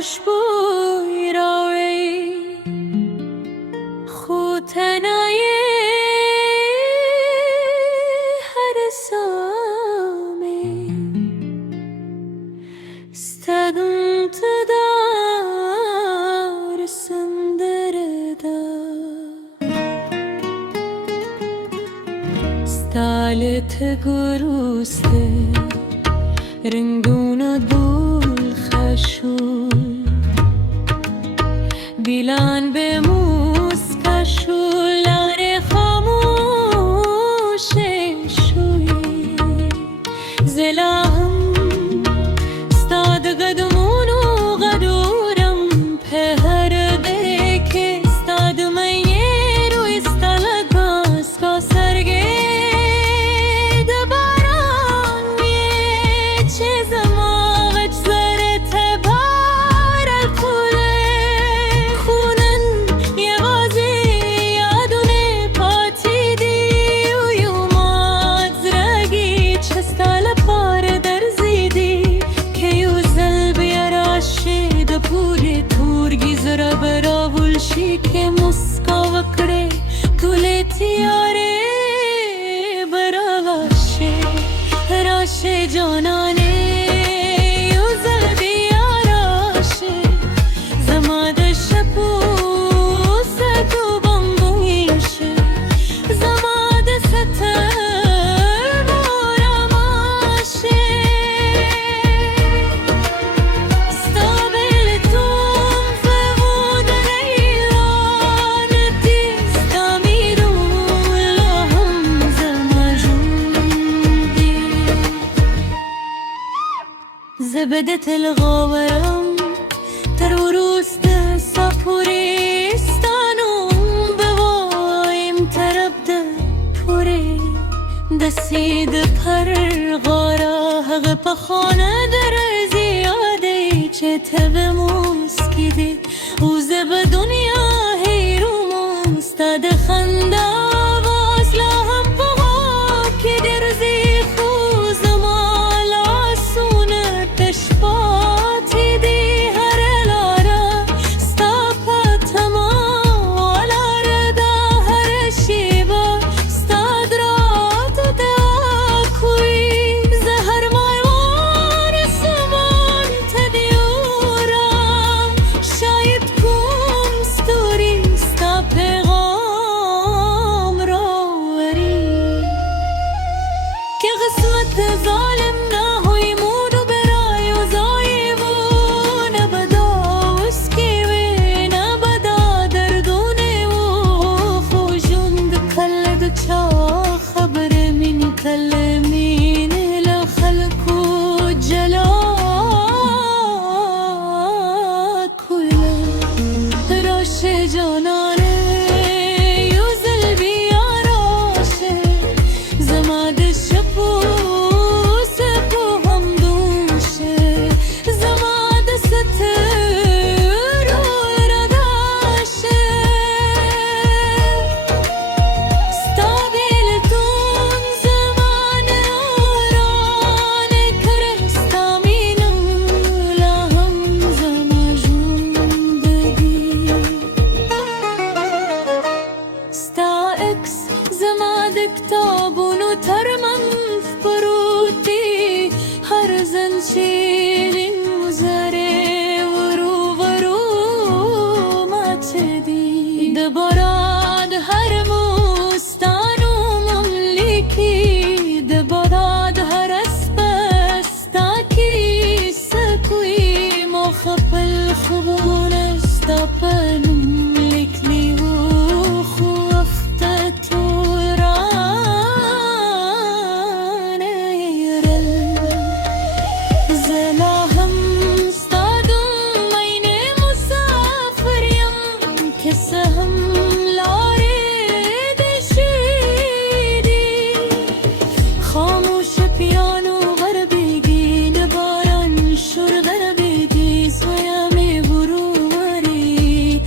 خوشبوی راوی خوتنای هر سامی استگم تدار سندردا استالت گروسته رنگون دول خشول دیلان به موس کشول لار خاموش شوی زلاهم استاد قدمون و قدورم پهر دک استاد میر و استالگاس کا سرگه دباران یه چیز که مسکا وکړې ټولې تیارې براشه راشه جانانه یو ځل بیا راشه زما د شپو ستو بمبویشه زما د ستر مورماشه زبدت الغاورم تر وروست سپوریستانم بوایم تربد پوری دسید پر غارا حق پخانه در زیاده چه تب موسکیده اوز به دنیا هیرو مستد خنده ظالم نه ہوئی مودو برای و زایب و نبدا اسکی و نبدا دردونه و خوشند کلد چا خبر من کلمین لخلق و جلا کلا راش جانانه یوزل بیا راشه زما د شپو کتابونو ترمم فروتی هر زنشیرین وزاره ورو ورو ماتدی دباراد هر مستانو مملکی دباراد هر اسپستاکی سکوی مخفل خبون استاپنم لکلی و خوفتتو سهم لاره دشیدی خاموش پیانو غربیگی نباران شور غربیگی سویامی برو مری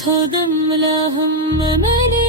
صورة ودم لا هم ملك